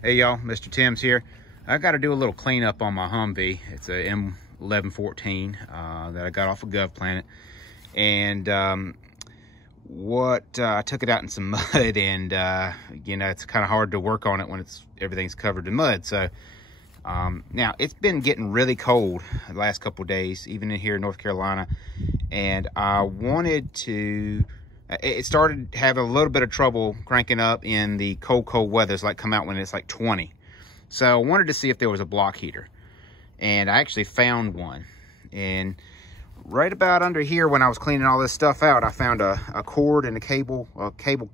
Hey y'all, Mr. Tim's here. I got to do a little cleanup on my Humvee. It's a M1114 that I got off of GovPlanet. And I took it out in some mud, and you know, it's kind of hard to work on it when everything's covered in mud. So now it's been getting really cold the last couple of days, even in here in North Carolina. And I wanted to, it started having a little bit of trouble cranking up in the cold weather. It's like come out when it's like 20. So I wanted to see if there was a block heater, and I actually found one. And right about under here, when I was cleaning all this stuff out, I found a cord and a cable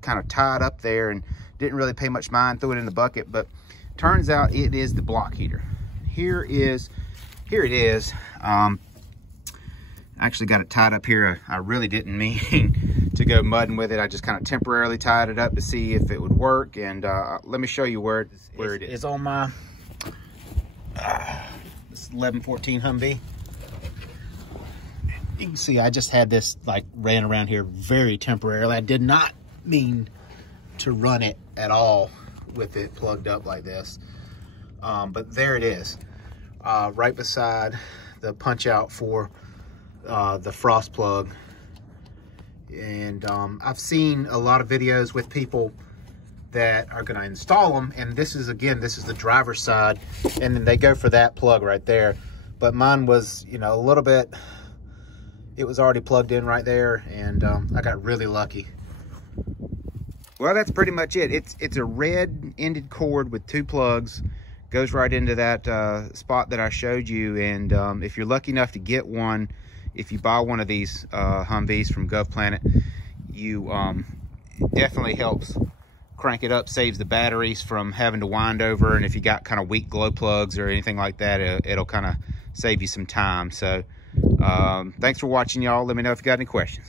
kind of tied up there, and didn't really pay much mind, threw it in the bucket. But turns out it is the block heater. Here it is. I actually got it tied up here. I really didn't mean to go mudding with it. I just kind of temporarily tied it up to see if it would work. And let me show you where it is. It's on my this 1114 Humvee. You can see I just had this like ran around here very temporarily. I did not mean to run it at all with it plugged up like this. But there it is, right beside the punch out for the frost plug. And I've seen a lot of videos with people that are going to install them, and this is the driver's side, and then they go for that plug right there. But mine was, you know, a little bit, it was already plugged in right there, and I got really lucky. Well, that's pretty much it. It's a red ended cord with two plugs, goes right into that spot that I showed you. And if you're lucky enough to get one, if you buy one of these Humvees from GovPlanet, you definitely helps crank it up, saves the batteries from having to wind over. And if you got kind of weak glow plugs or anything like that, it'll kind of save you some time. So thanks for watching, y'all. Let me know if you got any questions.